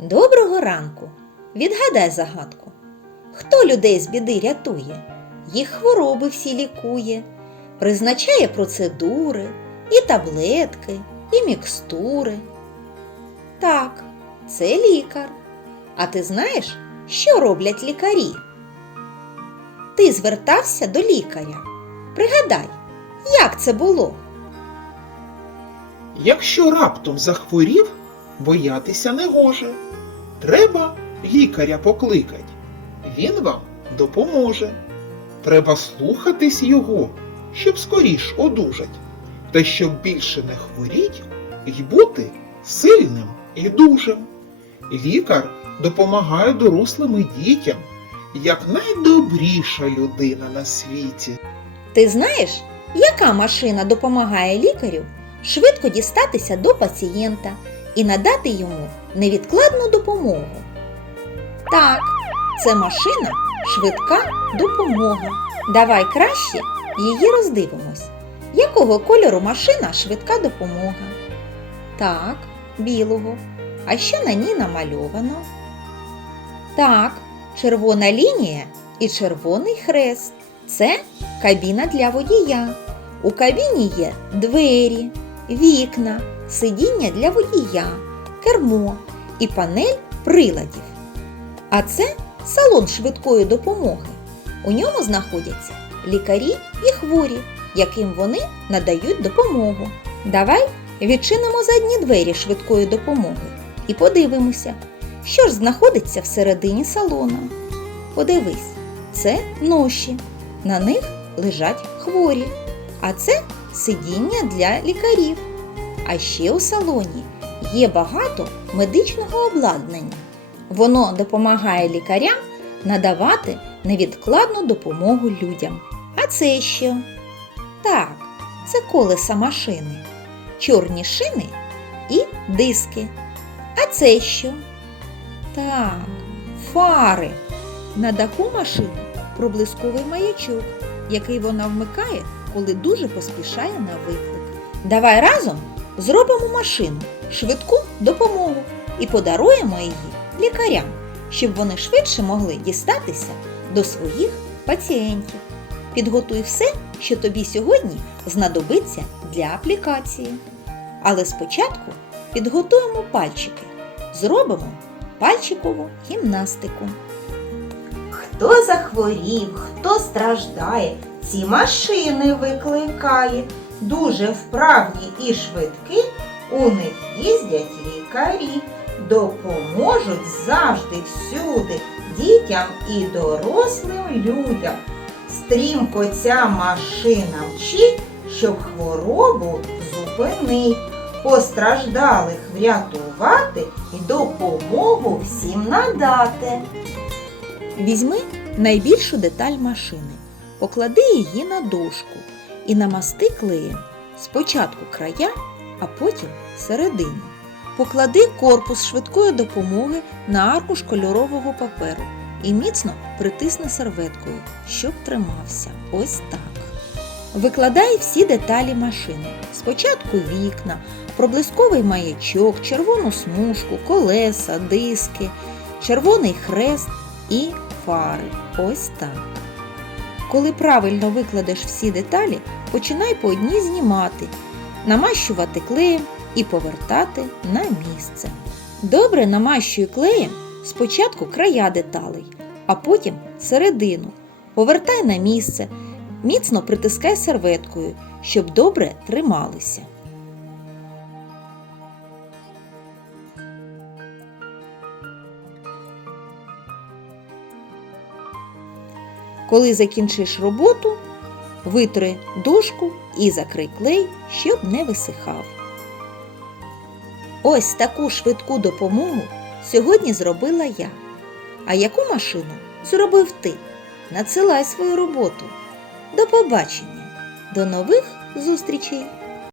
Доброго ранку! Відгадай загадку. Хто людей з біди рятує? Їх хвороби всі лікує, призначає процедури, і таблетки, і мікстури. Так, це лікар. А ти знаєш, що роблять лікарі? Ти звертався до лікаря. Пригадай, як це було? Якщо раптом захворів, боятися не гоже. Треба лікаря покликать. Він вам допоможе. Треба слухатись його, щоб скоріш одужать, та щоб більше не хворіть й бути сильним і дужим. Лікар допомагає дорослим і дітям, як найдобріша людина на світі. Ти знаєш, яка машина допомагає лікарю швидко дістатися до пацієнта і надати йому невідкладну допомогу? Так, це машина швидка допомога. Давай краще її роздивимось. Якого кольору машина швидка допомога? Так, білого. А що на ній намальовано? Так, червона лінія і червоний хрест. Це кабіна для водія. У кабіні є двері, вікна, сидіння для водія, кермо і панель приладів. А це салон швидкої допомоги. У ньому знаходяться лікарі і хворі, яким вони надають допомогу. Давай відчинимо задні двері швидкої допомоги і подивимося, що ж знаходиться всередині салона. Подивись, це ноші. На них лежать хворі, а це сидіння для лікарів. А ще у салоні є багато медичного обладнання. Воно допомагає лікарям надавати невідкладну допомогу людям. А це що? Так, це колеса машини, чорні шини і диски. А це що? Так, фари. На даху машини проблисковий маячок, який вона вмикає, коли дуже поспішає на виклик. Давай разом зробимо машину швидку допомогу і подаруємо її лікарям, щоб вони швидше могли дістатися до своїх пацієнтів. Підготуй все, що тобі сьогодні знадобиться для аплікації. Але спочатку підготуємо пальчики. Зробимо пальчикову гімнастику. Хто захворів, хто страждає, ці машини викликає. Дуже вправні і швидкі, у них їздять лікарі. Допоможуть завжди всюди дітям і дорослим людям. Стрімко ця машина мчить, щоб хворобу зупинить, постраждалих врятувати і допомогу всім надати. Візьми найбільшу деталь машини, поклади її на дошку і намасти клеєм спочатку края, а потім середину. Поклади корпус швидкої допомоги на аркуш кольорового паперу і міцно притисни серветкою, щоб тримався. Ось так. Викладай всі деталі машини. Спочатку вікна, проблисковий маячок, червону смужку, колеса, диски, червоний хрест і фари. Ось так. Коли правильно викладеш всі деталі, починай по одній знімати, намащувати клеєм і повертати на місце. Добре намащуй клеєм спочатку края деталей, а потім середину. Повертай на місце, міцно притискай серветкою, щоб добре трималися. Коли закінчиш роботу, витри дошку і закрий клей, щоб не висихав. Ось таку швидку допомогу сьогодні зробила я. А яку машину зробив ти? Надсилай свою роботу. До побачення, до нових зустрічей!